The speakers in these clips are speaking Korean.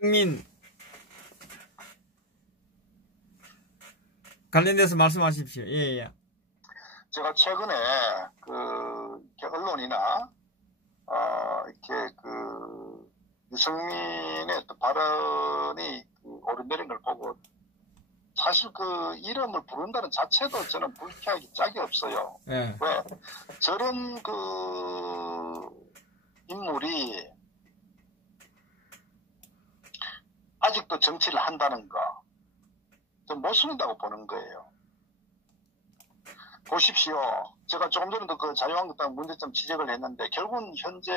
유승민 관련돼서 말씀하십시오. 예, 예. 제가 최근에 이렇게 언론이나 이렇게 유승민의 또 발언이 오르내린 걸 보고 사실 이름을 부른다는 자체도 저는 불쾌하기 짝이 없어요. 예. 왜? 저런 인물이 아직도 정치를 한다는 거, 좀 못 숨는다고 보는 거예요. 보십시오. 제가 조금 전에도 자유한국당 문제점 지적을 했는데, 결국은 현재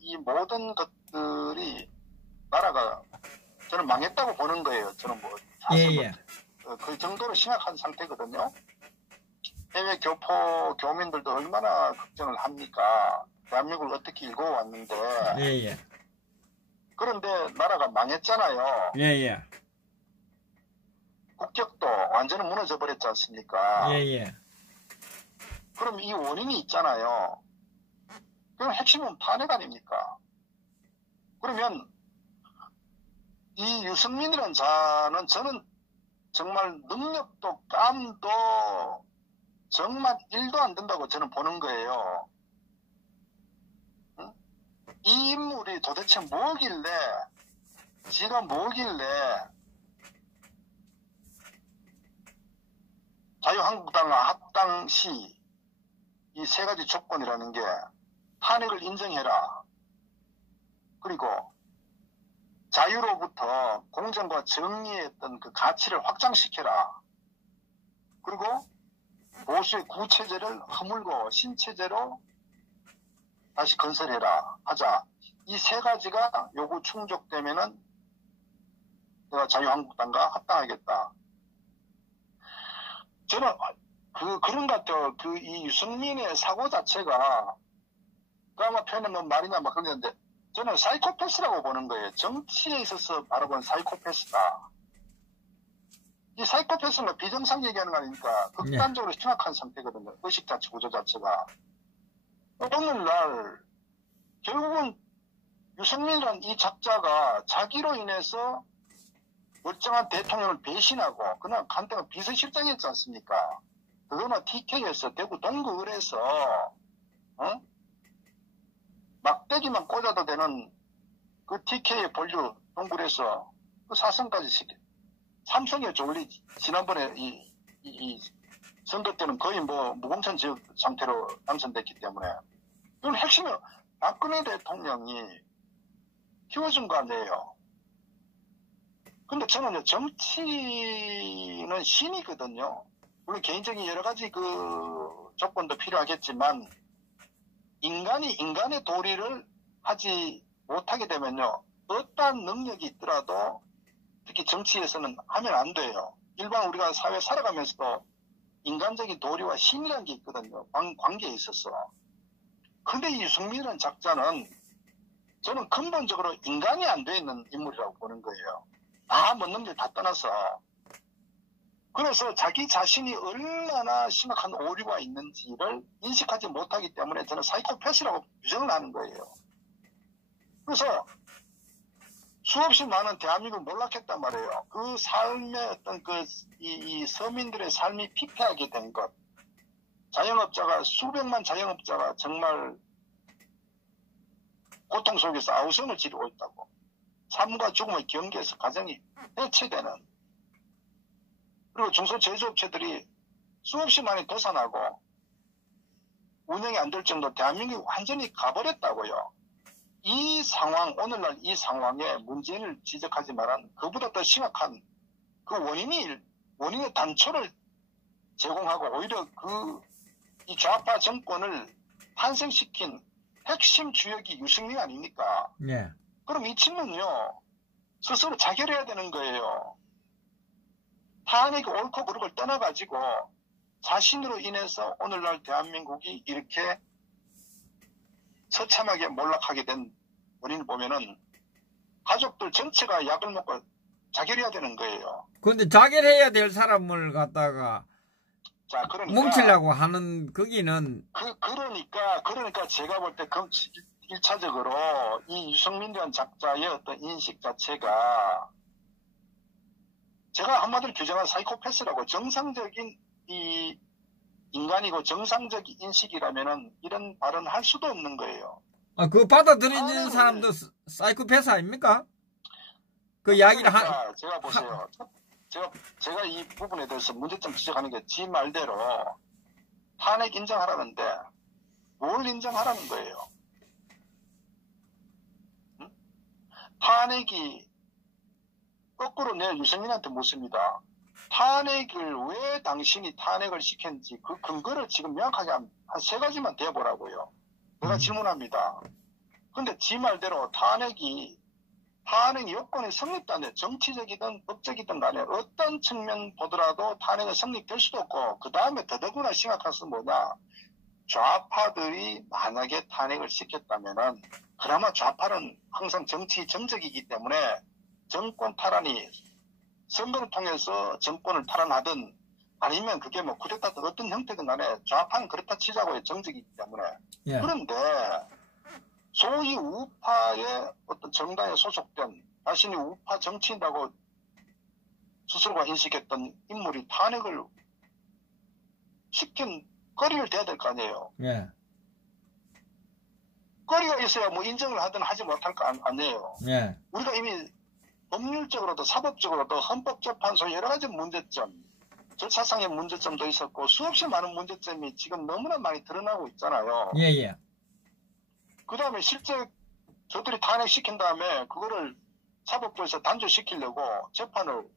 이 모든 것들이 나라가 저는 망했다고 보는 거예요. 저는 사실 예, 예. 그 정도로 심각한 상태거든요. 해외 교민들도 얼마나 걱정을 합니까? 대한민국을 어떻게 읽어왔는데. 예, 예. 그런데 나라가 망했잖아요. 예, 예. 국격도 완전히 무너져 버렸지 않습니까? 예, 예. 그럼 이 원인이 있잖아요. 그럼 핵심은 탄핵 아닙니까? 그러면 이 유승민이라는 자는 저는 정말 능력도 깜도 정말 1도 안 된다고 저는 보는 거예요. 응? 이 인물이 도대체 뭐길래, 지가 뭐길래 자유한국당과 합당 시 이 세 가지 조건이라는 게 탄핵을 인정해라. 그리고 자유로부터 공정과 정의의 어떤 그 가치를 확장시켜라. 그리고 보수의 구체제를 허물고 신체제로 다시 건설해라 하자. 이 세 가지가 요구 충족되면은 내가 자유한국당과 합당하겠다. 저는 그런 것 같아요. 이 유승민의 사고 자체가 아마 표현은 말이냐 막 그러는데 저는 사이코패스라고 보는 거예요. 정치에 있어서 바라본 사이코패스다. 이 사이코패스는 비정상 얘기하는 거 아닙니까? 극단적으로 심각한 상태거든요. 의식 자체, 구조 자체가. 오늘날 결국은 유승민이라는 이 작자가 자기로 인해서 멀쩡한 대통령을 배신하고 그냥 간때가 비서실장이었지 않습니까? 그거는 TK에서 대구 동구을에서 막대기만 꽂아도 되는 그 TK의 본류 동굴에서 그 사선까지 시켜. 삼성이었죠. 원래 지난번에 이 선거 때는 거의 무공천 지역 상태로 당선됐기 때문에. 이건 핵심은 박근혜 대통령이 키워준 거 아니에요. 근데 저는 정치는 신이거든요. 물론 개인적인 여러 가지 조건도 필요하겠지만, 인간이 인간의 도리를 하지 못하게 되면요. 어떠한 능력이 있더라도 특히 정치에서는 하면 안 돼요. 일반 우리가 사회 살아가면서도 인간적인 도리와 신이라는 게 있거든요. 관계에 있어서. 근데 이 유승민이라는 작자는 저는 근본적으로 인간이 안 돼 있는 인물이라고 보는 거예요. 다 먹는 게 다 떠나서. 그래서 자기 자신이 얼마나 심각한 오류가 있는지를 인식하지 못하기 때문에 저는 사이코패스라고 규정을 하는 거예요. 그래서 수없이 많은 대한민국을 몰락했단 말이에요. 그 삶의 어떤 이 서민들의 삶이 피폐하게 된 것. 자영업자가, 수백만 자영업자가 정말 고통 속에서 아우성을 지르고 있다고. 삶과 죽음의 경계에서 가정이 해체되는. 그리고 중소제조업체들이 수없이 많이 도산하고 운영이 안 될 정도로 대한민국이 완전히 가버렸다고요. 이 상황, 오늘날 이 상황에 문제를 지적하지만 그보다 더 심각한 그 원인의 단초를 제공하고 오히려 이 좌파 정권을 탄생시킨 핵심 주역이 유승민 아닙니까? 예. 그럼 이 친구는요, 스스로 자결해야 되는 거예요. 탄핵이 옳고 그르고를 떠나가지고 자신으로 인해서 오늘날 대한민국이 이렇게 처참하게 몰락하게 된 원인을 보면은 가족들 전체가 약을 먹고 자결해야 되는 거예요. 근데 자결해야 될 사람을 갖다가 자, 그러니까 뭉치려고 하는 거기는 그러니까 제가 볼 때 1차적으로 이 유승민이라는 작자의 어떤 인식 자체가 제가 한마디로 규정한 사이코패스라고 정상적인 이 인간이고 정상적인 인식이라면은 이런 발언을 할 수도 없는 거예요. 아, 그 받아들이는 사람도 사이코패스 아닙니까? 그 이야기를 그러니까 제가 보세요. 제가 이 부분에 대해서 문제점 지적하는 게 지 말대로 탄핵 인정하라는데 뭘 인정하라는 거예요? 응? 탄핵이 거꾸로 내 유승민한테 묻습니다. 탄핵을 왜 당신이 탄핵을 시켰는지 그 근거를 지금 명확하게 한 세 가지만 대보라고요. 내가 질문합니다. 근데 지 말대로 탄핵 요건이 성립되는데 정치적이든 법적이든 간에 어떤 측면 보더라도 탄핵이 성립될 수도 없고 그 다음에 더더구나 심각한 것은 뭐냐. 좌파들이 만약에 탄핵을 시켰다면은 그나마 좌파는 항상 정치 정적이기 때문에 정권 탈환이 선거를 통해서 정권을 탈환하든 아니면 그게 뭐 쿠데타든 어떤 형태든 간에 좌파는 그렇다 치자고요. 정적이기 때문에. 예. 그런데 소위 우파의 어떤 정당에 소속된 자신이 우파 정치인이라고 스스로가 인식했던 인물이 탄핵을 시킨 거리를 대야 될 거 아니에요. 예. 거리가 있어야 뭐 인정을 하든 하지 못할 거 아니에요. 예. 우리가 이미 법률적으로도 사법적으로도 헌법재판소 여러 가지 문제점, 절차상의 문제점도 있었고 수없이 많은 문제점이 지금 너무나 많이 드러나고 있잖아요. 예, 예. 그 다음에 실제 저들이 탄핵시킨 다음에 그거를 사법부에서 단죄시키려고 재판을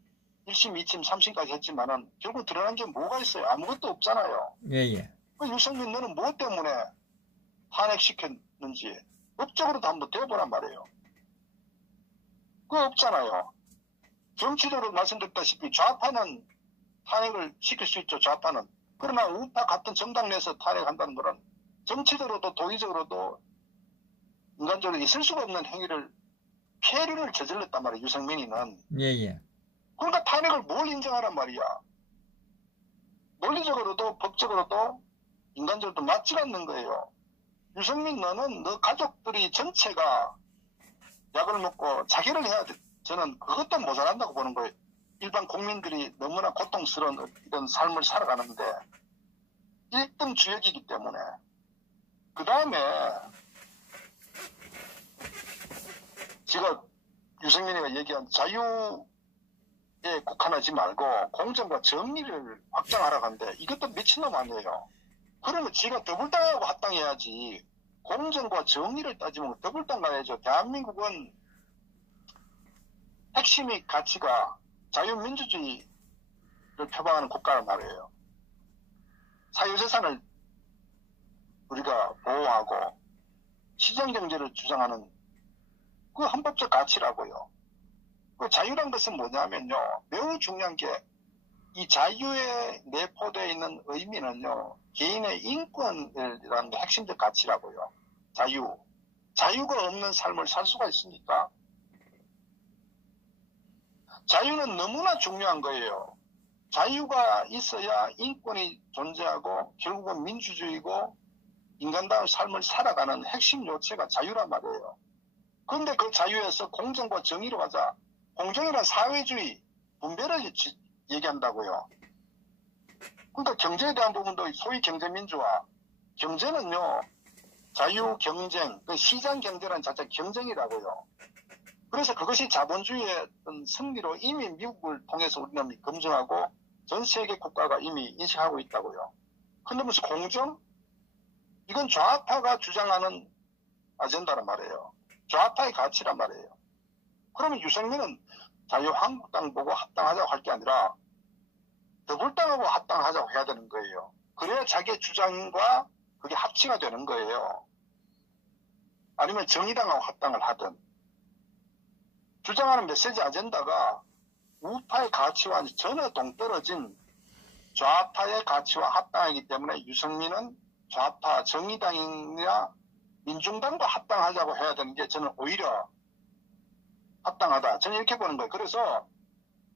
1심, 2심, 3심까지 했지만은 결국 드러난 게 뭐가 있어요? 아무것도 없잖아요. 예, 예. 유승민 너는 뭐 때문에 탄핵시켰는지 법적으로도 한번 대보란 말이에요. 그거 없잖아요. 정치적으로 말씀드렸다시피 좌파는 탄핵을 시킬 수 있죠. 좌파는. 그러나 우파 같은 정당 내에서 탄핵한다는 것은 정치적으로도 도의적으로도 인간적으로 있을 수가 없는 행위를 폐륜을 저질렀단 말이에요. 유승민이는. 예, 예. 그러니까 탄핵을 뭘 인정하란 말이야. 논리적으로도 법적으로도 인간적으로도 맞지 않는 거예요. 유승민 너는 너 가족들이 전체가 약을 먹고 자결을 해야 돼. 저는 그것도 모자란다고 보는 거예요. 일반 국민들이 너무나 고통스러운 이런 삶을 살아가는데 1등 주역이기 때문에. 그 다음에 제가 유승민이가 얘기한 자유에 국한하지 말고 공정과 정의를 확장하라고 하는데 이것도 미친놈 아니에요. 그러면 지가 더블당하고 합당해야지. 공정과 정의를 따지면 더블당 가야죠. 대한민국은 핵심의 가치가 자유민주주의를 표방하는 국가란 말이에요. 사유재산을 우리가 보호하고 시장경제를 주장하는 그 헌법적 가치라고요. 그 자유란 것은 뭐냐면요. 매우 중요한 게 이 자유에 내포되어 있는 의미는요. 개인의 인권이라는 게 핵심적 가치라고요. 자유. 자유가 없는 삶을 살 수가 있습니까? 자유는 너무나 중요한 거예요. 자유가 있어야 인권이 존재하고 결국은 민주주의고 인간다운 삶을 살아가는 핵심 요체가 자유란 말이에요. 그런데 그 자유에서 공정과 정의로 가자. 공정이란 사회주의, 분배를 얘기한다고요. 그러니까 경제에 대한 부분도 소위 경제민주화. 경제는요. 자유 경쟁, 시장 경제라는 자체 경쟁이라고요. 그래서 그것이 자본주의의 어떤 승리로 이미 미국을 통해서 우리는 검증하고 전 세계 국가가 이미 인식하고 있다고요. 근데 무슨 공정? 이건 좌파가 주장하는 아젠다란 말이에요. 좌파의 가치란 말이에요. 그러면 유승민은 자유한국당 보고 합당하자고 할 게 아니라 더불당하고 합당하자고 해야 되는 거예요. 그래야 자기의 주장과 그게 합치가 되는 거예요. 아니면 정의당하고 합당을 하든. 주장하는 메시지 아젠다가 우파의 가치와 전혀 동떨어진 좌파의 가치와 합당하기 때문에 유승민은 좌파 정의당이나 민중당과 합당하자고 해야 되는 게 저는 오히려 합당하다. 저는 이렇게 보는 거예요. 그래서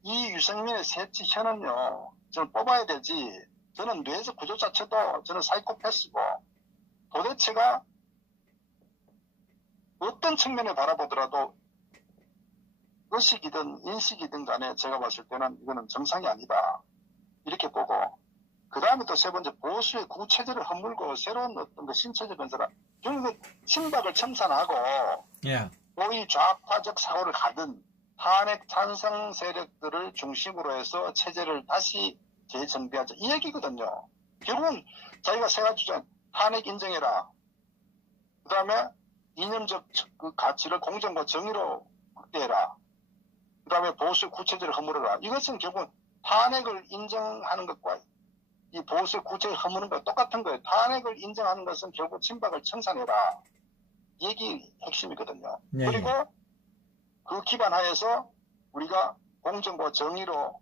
이 유승민의 세치현은요. 저는 뽑아야 되지. 저는 뇌에서 구조 자체도 저는 사이코패스고 도대체가 어떤 측면에 바라보더라도 의식이든 인식이든 간에 제가 봤을 때는 이거는 정상이 아니다. 이렇게 보고, 그 다음에 또 세 번째, 보수의 구체제를 허물고 새로운 어떤 그 신체적 건설을, 결국은 친박을 청산하고, 예. 고위 좌파적 사고를 가든, 탄핵 찬성 세력들을 중심으로 해서 체제를 다시 재정비하자. 이 얘기거든요. 결국은 자기가 세 가지 주장, 탄핵 인정해라. 그 다음에 이념적 그 가치를 공정과 정의로 확대해라. 그 다음에 보수 구체제를 허물어라. 이것은 결국은 탄핵을 인정하는 것과 이 보수 구체를 허무는 것 똑같은 거예요. 탄핵을 인정하는 것은 결국 친박을 청산해라. 이 얘기 핵심이거든요. 예, 그리고 그 기반 하에서 우리가 공정과 정의로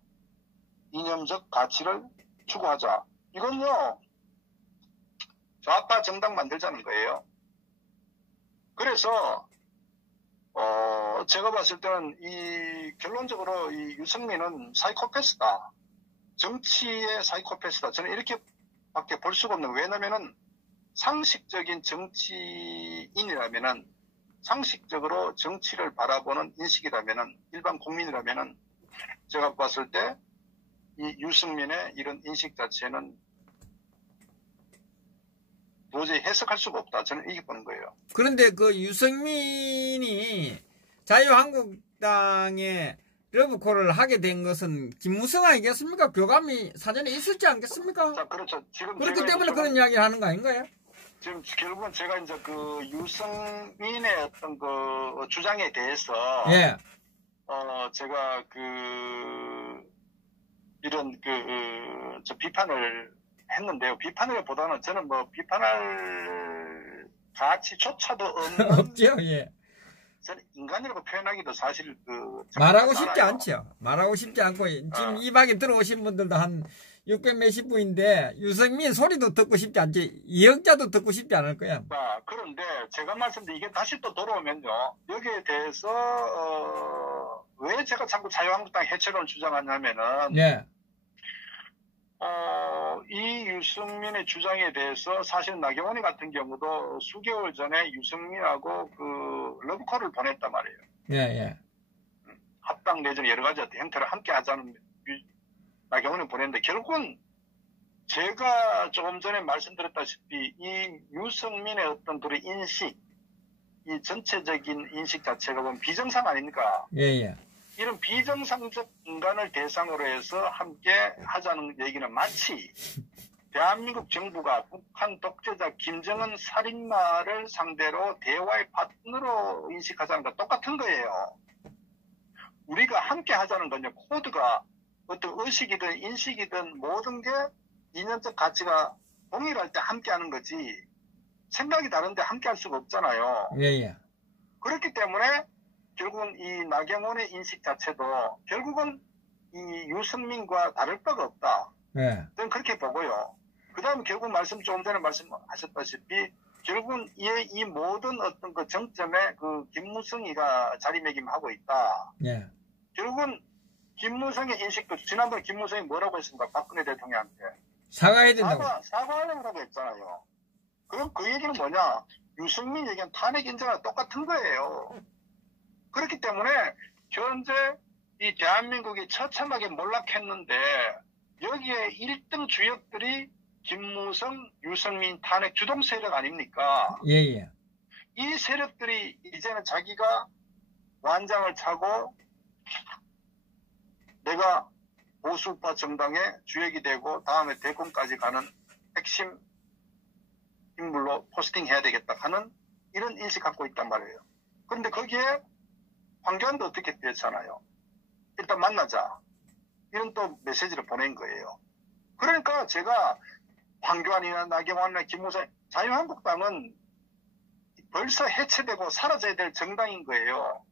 이념적 가치를 추구하자. 이건요, 좌파 정당 만들자는 거예요. 그래서 제가 봤을 때는 결론적으로 이 유승민은 사이코패스다. 정치의 사이코패스다. 저는 이렇게밖에 볼 수가 없는 거예요. 왜냐면은 상식적인 정치인이라면은, 상식적으로 정치를 바라보는 인식이라면은, 일반 국민이라면은, 제가 봤을 때 이 유승민의 이런 인식 자체는 도저히 해석할 수가 없다. 저는 이렇게 보는 거예요. 그런데 그 유승민이 자유한국당에 러브콜을 하게 된 것은 김무성 아니겠습니까? 교감이 사전에 있었지 않겠습니까? 자, 그렇죠. 지금 그렇기 때문에 그런 이야기를 하는 거 아닌가요? 지금 결국은 제가 이제 그 유승민의 어떤 그 주장에 대해서 예. 제가 이런 저 비판을 했는데요. 비판을 보다는 저는 뭐 비판할 가치조차도 없는 없죠. 예. 저는 인간이라고 표현하기도 사실 말하고 싶지 않죠. 말하고 싶지 않고 지금 이 방에 들어오신 분들도 한 600 몇십 분인데 유승민 소리도 듣고 싶지 않지, 이영자도 듣고 싶지 않을 거야. 그런데 제가 말씀드린 이게 다시 또 돌아오면요, 여기에 대해서 왜 제가 자꾸 자유한국당 해체론을 주장하냐면은 예. 이 유승민의 주장에 대해서 사실 나경원이 같은 경우도 수개월 전에 유승민하고 그 러브콜을 보냈단 말이에요. 예, 예. 합당 내지는 여러 가지 형태를 함께 하자는 나경원이 보냈는데, 결국은 제가 조금 전에 말씀드렸다시피 이 유승민의 어떤 그런 인식, 이 전체적인 인식 자체가 보면 비정상 아닙니까? 예, 예. 이런 비정상적 인간을 대상으로 해서 함께 하자는 얘기는 마치 대한민국 정부가 북한 독재자 김정은 살인마를 상대로 대화의 파트너로 인식하자는 것 똑같은 거예요. 우리가 함께 하자는 건요, 코드가 어떤 의식이든 인식이든 모든 게 이념적 가치가 동일할 때 함께 하는 거지, 생각이 다른데 함께 할 수가 없잖아요. 예, 예. 그렇기 때문에 결국은 이 나경원의 인식 자체도 결국은 이 유승민과 다를 바가 없다. 예. 저는 그렇게 보고요. 그 다음에 결국 조금 전에 말씀하셨다시피 결국은 이 모든 어떤 그 정점에 그 김무성이가 자리매김하고 있다. 예. 결국은 김무성의 인식도, 지난번에 김무성이 뭐라고 했습니까? 박근혜 대통령한테. 사과해야 된다고. 사과하려고 했잖아요. 그럼 그 얘기는 뭐냐? 유승민 얘기는 탄핵 인정과 똑같은 거예요. 그렇기 때문에 현재 이 대한민국이 처참하게 몰락했는데 여기에 1등 주역들이 김무성, 유승민 탄핵 주동 세력 아닙니까? 예, 예. 이 세력들이 이제는 자기가 완장을 차고 내가 보수파 정당의 주역이 되고 다음에 대권까지 가는 핵심 인물로 포스팅해야 되겠다 하는 이런 인식 갖고 있단 말이에요. 그런데 거기에 황교안도 어떻게 됐잖아요. 일단 만나자. 이런 또 메시지를 보낸 거예요. 그러니까 제가 황교안이나 나경원이나 김무성, 자유한국당은 벌써 해체되고 사라져야 될 정당인 거예요.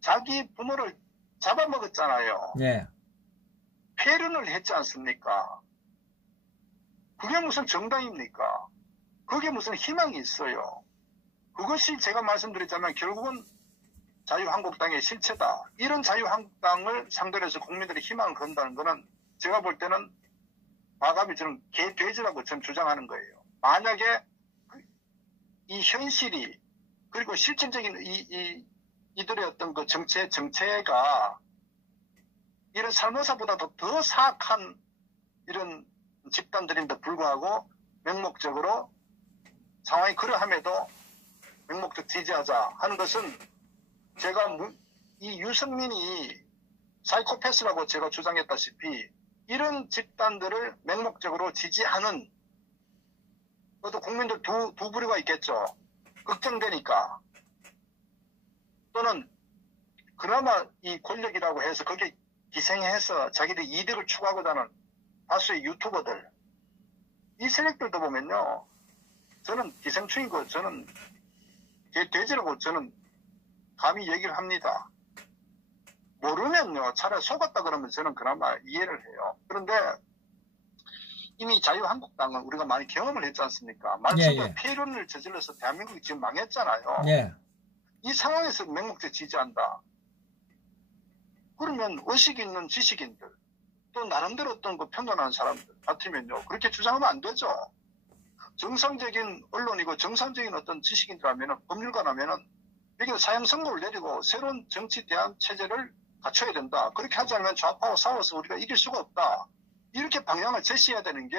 자기 부모를 잡아먹었잖아요. 예. 폐륜을 했지 않습니까? 그게 무슨 정당입니까? 그게 무슨 희망이 있어요. 그것이 제가 말씀드렸자면 결국은 자유한국당의 실체다. 이런 자유한국당을 상대로 해서 국민들의 희망을 건다는 것은 제가 볼 때는 과감히 저는 개돼지라고 저는 주장하는 거예요. 만약에 이 현실이 그리고 실질적인 이들의 어떤 그 정체가 이런 살모사보다도 더 사악한 이런 집단들인데 불구하고 맹목적으로 상황이 그러함에도 맹목적 지지하자 하는 것은 제가 이 유승민이 사이코패스라고 제가 주장했다시피 이런 집단들을 맹목적으로 지지하는 또 국민들 두 부류가 있겠죠. 걱정되니까. 또는 그나마 이 권력이라고 해서 거기에 기생해서 자기들 이득을 추구하고자 하는 다수의 유튜버들. 이 세력들도 보면요. 저는 기생충이고 저는 돼지라고 저는 감히 얘기를 합니다. 모르면요. 차라리 속았다 그러면 저는 그나마 이해를 해요. 그런데 이미 자유한국당은 우리가 많이 경험을 했지 않습니까? 말씀대로 폐륜을 저질러서 대한민국이 지금 망했잖아요. 예. 이 상황에서 맹목적 지지한다. 그러면 의식 있는 지식인들 또 나름대로 어떤 그 평론하는 사람들 같으면요. 그렇게 주장하면 안 되죠. 정상적인 언론이고 정상적인 어떤 지식인들하면은 법률가라면은 여기서 사형 선고를 내리고 새로운 정치 대안 체제를 갖춰야 된다. 그렇게 하지 않으면 좌파와 싸워서 우리가 이길 수가 없다. 이렇게 방향을 제시해야 되는 게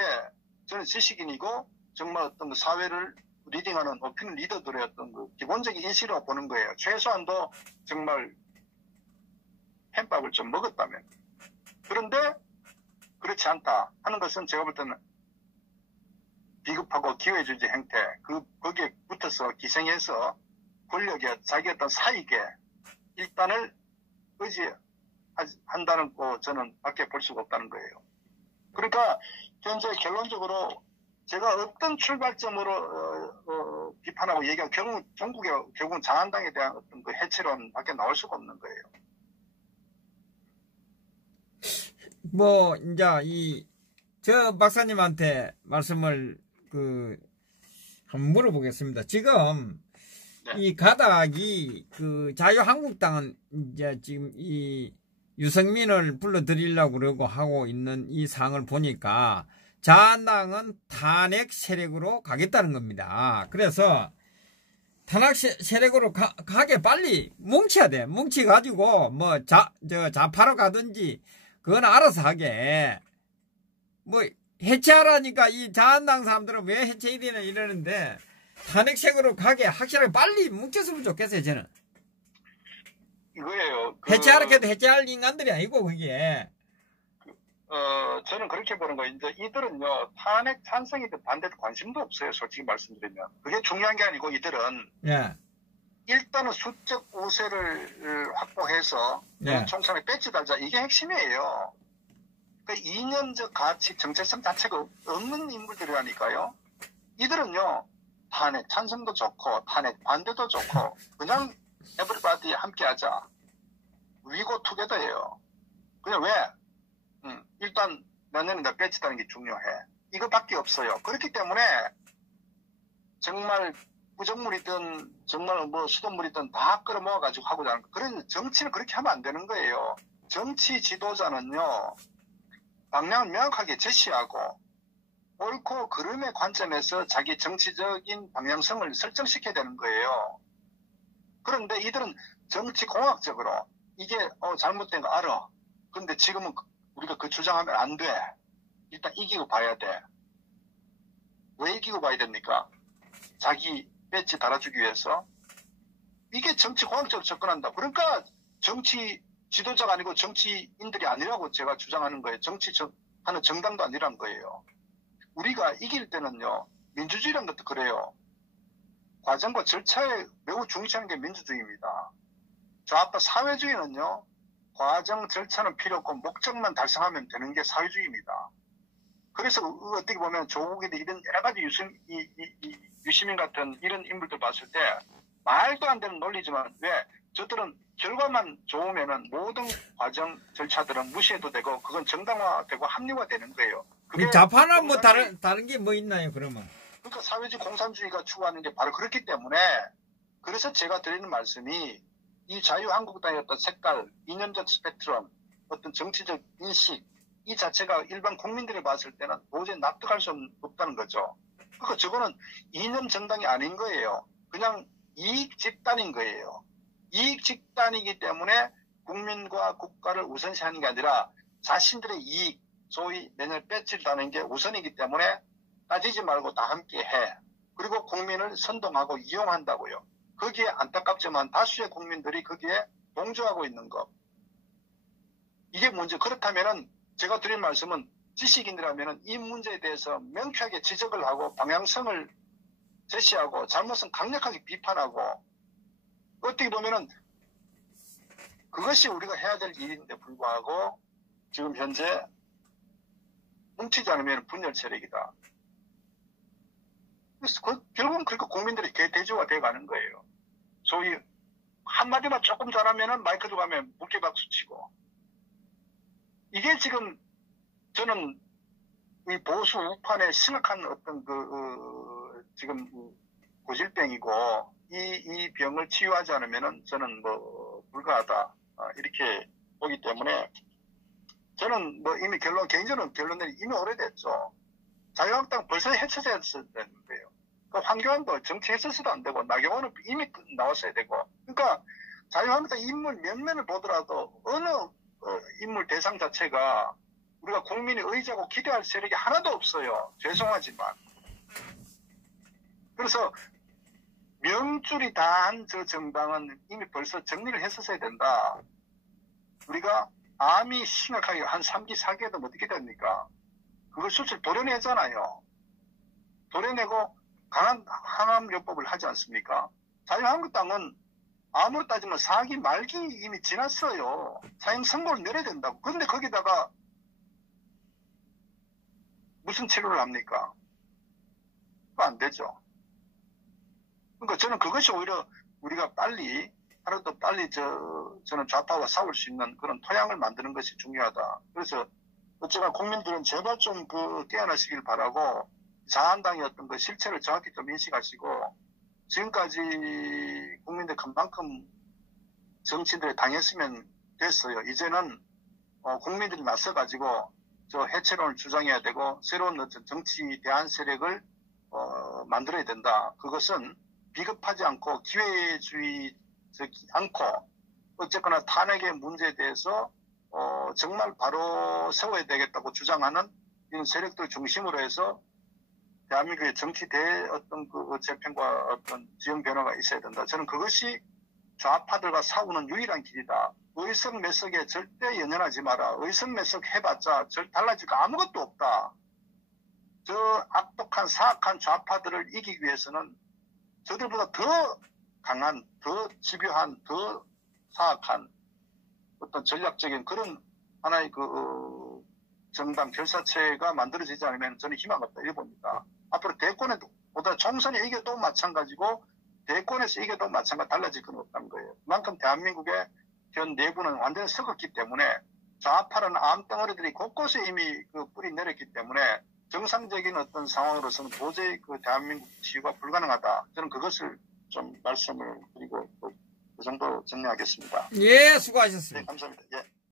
저는 지식인이고 정말 어떤 그 사회를 리딩하는 오피니언 리더들의 어떤 그 기본적인 인식이라고 보는 거예요. 최소한도 정말 햄밥을 좀 먹었다면. 그런데 그렇지 않다 하는 것은 제가 볼 때는 비겁하고 기회주의 행태, 거기에 붙어서 기생해서 권력에 자기 어떤 사익에 일단을 의지한다는 거 저는 밖에 볼 수가 없다는 거예요. 그러니까 현재 결론적으로 제가 어떤 출발점으로 비판하고 얘기하고 결국은 자한당에 대한 어떤 그 해체론 밖에 나올 수가 없는 거예요. 뭐 이제 저 박사님한테 말씀을 한번 물어보겠습니다. 지금 네. 이 가닥이 자유한국당은 이제 지금 이 유승민을 불러들이려고 그러고 하고 있는 이 상황을 보니까 자한당은 탄핵 세력으로 가겠다는 겁니다. 그래서 탄핵 세력으로 가게 빨리 뭉쳐야 돼. 뭉쳐가지고 뭐 좌파로 가든지 그건 알아서 하게. 뭐 해체하라니까 이 자한당 사람들은 왜 해체해야 되나 이러는데 탄핵색으로 가게 확실하게 빨리 뭉쳤으면 좋겠어요. 저는 이거예요. 해체하라 해도 해체할 인간들이 아니고 그게 저는 그렇게 보는 거예요. 이제 이들은요 탄핵 찬성이든 반대든 관심도 없어요. 솔직히 말씀드리면 그게 중요한 게 아니고 이들은 일단은 수적 우세를 확보해서 총선에 배치 달자 이게 핵심이에요. 그 이념적 가치, 정체성 자체가 없는 인물들이라니까요. 이들은요, 탄핵 찬성도 좋고, 탄핵 반대도 좋고, 그냥 에브리바디 함께 하자. 위고 투게더예요. 그냥 왜? 일단 내년에 내 배치다는 게 중요해. 이거밖에 없어요. 그렇기 때문에 정말 부정물이든 정말 뭐 수돗물이든 다 끌어모아가지고 하고자 하는 거. 그런 정치를 그렇게 하면 안 되는 거예요. 정치 지도자는요, 방향을 명확하게 제시하고 옳고 그름의 관점에서 자기 정치적인 방향성을 설정시켜야 되는 거예요. 그런데 이들은 정치공학적으로 이게 잘못된 거 알아. 그런데 지금은 우리가 그 주장하면 안 돼. 일단 이기고 봐야 돼. 왜 이기고 봐야 됩니까? 자기 배치 달아주기 위해서. 이게 정치공학적으로 접근한다. 그러니까 정치 지도자가 아니고 정치인들이 아니라고 제가 주장하는 거예요. 하는 정당도 아니란 거예요. 우리가 이길 때는요. 민주주의라는 것도 그래요. 과정과 절차에 매우 중시하는 게 민주주의입니다. 좌파 사회주의는요. 과정 절차는 필요 없고 목적만 달성하면 되는 게 사회주의입니다. 그래서 어떻게 보면 조국이든 이런 여러 가지 유시민 같은 이런 인물들 봤을 때 말도 안 되는 논리지만 왜 저들은 결과만 좋으면은 모든 과정 절차들은 무시해도 되고 그건 정당화되고 합리화되는 거예요. 그게 좌파는 뭐 다른 게 뭐 있나요 그러면? 그러니까 사회주의 공산주의가 추구하는 게 바로 그렇기 때문에 그래서 제가 드리는 말씀이 이 자유한국당의 어떤 색깔, 이념적 스펙트럼, 어떤 정치적 인식 이 자체가 일반 국민들이 봤을 때는 도저히 납득할 수 없다는 거죠. 그러니까 저거는 이념 정당이 아닌 거예요. 그냥 이익 집단인 거예요. 이익 집단이기 때문에 국민과 국가를 우선시하는 게 아니라 자신들의 이익, 소위 내년에 배치다는 게 우선이기 때문에 따지지 말고 다 함께 해. 그리고 국민을 선동하고 이용한다고요. 거기에 안타깝지만 다수의 국민들이 거기에 동조하고 있는 것. 이게 문제. 그렇다면은 제가 드린 말씀은 지식인이라면은 이 문제에 대해서 명쾌하게 지적을 하고 방향성을 제시하고 잘못은 강력하게 비판하고 어떻게 보면은 그것이 우리가 해야 될 일인데 불구하고 지금 현재 뭉치지 않으면 분열 세력이다. 그래서 결국은 그렇게 국민들이 대조가 돼가는 거예요. 소위 한마디만 조금 잘하면은 마이크 들고 가면 물개박수 치고 이게 지금 저는 이 보수 우판의 심각한 어떤 지금 고질병이고 이 병을 치유하지 않으면은 저는 뭐 불가하다 이렇게 보기 때문에 저는 뭐 이미 개인적으로 결론은 이미 오래됐죠. 자유한국당 벌써 해체됐어야 되는 거예요. 그 황교안도 정치했었어도 안 되고 나경원은 이미 나왔어야 되고 그러니까 자유한국당 인물 면면을 보더라도 어느 인물 대상 자체가 우리가 국민이 의지하고 기대할 세력이 하나도 없어요. 죄송하지만. 그래서 명줄이 다한 저 정당은 이미 벌써 정리를 했었어야 된다. 우리가 암이 심각하게 한 3기, 4기에도 어떻게 됩니까? 그걸 수술 도려내잖아요. 도려내고 강한 항암요법을 하지 않습니까? 자유한국당은 암으로 따지면 4기 말기 이미 지났어요. 사형 선고를 내려야 된다고. 그런데 거기다가 무슨 치료를 합니까? 그거 안 되죠. 그러니까 저는 그것이 오히려 우리가 빨리 하루도 빨리 저는 좌파와 싸울 수 있는 그런 토양을 만드는 것이 중요하다. 그래서 어쩌나 국민들은 제발 좀 깨어나시길 바라고 자한당의 어떤 그 실체를 정확히 좀 인식하시고 지금까지 국민들 그만큼 정치인들이 당했으면 됐어요. 이제는 국민들이 나서가지고 저 해체론을 주장해야 되고 새로운 어떤 정치 대안 세력을 만들어야 된다. 그것은 비겁하지 않고 기회주의적이 않고 어쨌거나 탄핵의 문제에 대해서 정말 바로 세워야 되겠다고 주장하는 이런 세력들 중심으로 해서 대한민국의 정치 어떤 재편과 어떤 지형 변화가 있어야 된다. 저는 그것이 좌파들과 싸우는 유일한 길이다. 의석매석에 절대 연연하지 마라. 의석매석 해봤자 달라질 거 아무것도 없다. 저 악독한 사악한 좌파들을 이기기 위해서는 저들보다 더 강한, 더 집요한, 더 사악한 어떤 전략적인 그런 하나의 정당 결사체가 만들어지지 않으면 저는 희망 없다 이렇게 봅니다. 앞으로 대권보다 총선에 이겨도 마찬가지고 대권에서 이겨도 마찬가지 달라질 건 없다는 거예요. 그만큼 대한민국의 현 내부는 완전히 썩었기 때문에 좌파라는 암덩어리들이 곳곳에 이미 뿌리 내렸기 때문에 정상적인 어떤 상황으로서는 도저히 대한민국 치유가 불가능하다. 저는 그것을 좀 말씀을 드리고 그 정도 정리하겠습니다. 예, 수고하셨습니다. 네, 감사합니다. 예.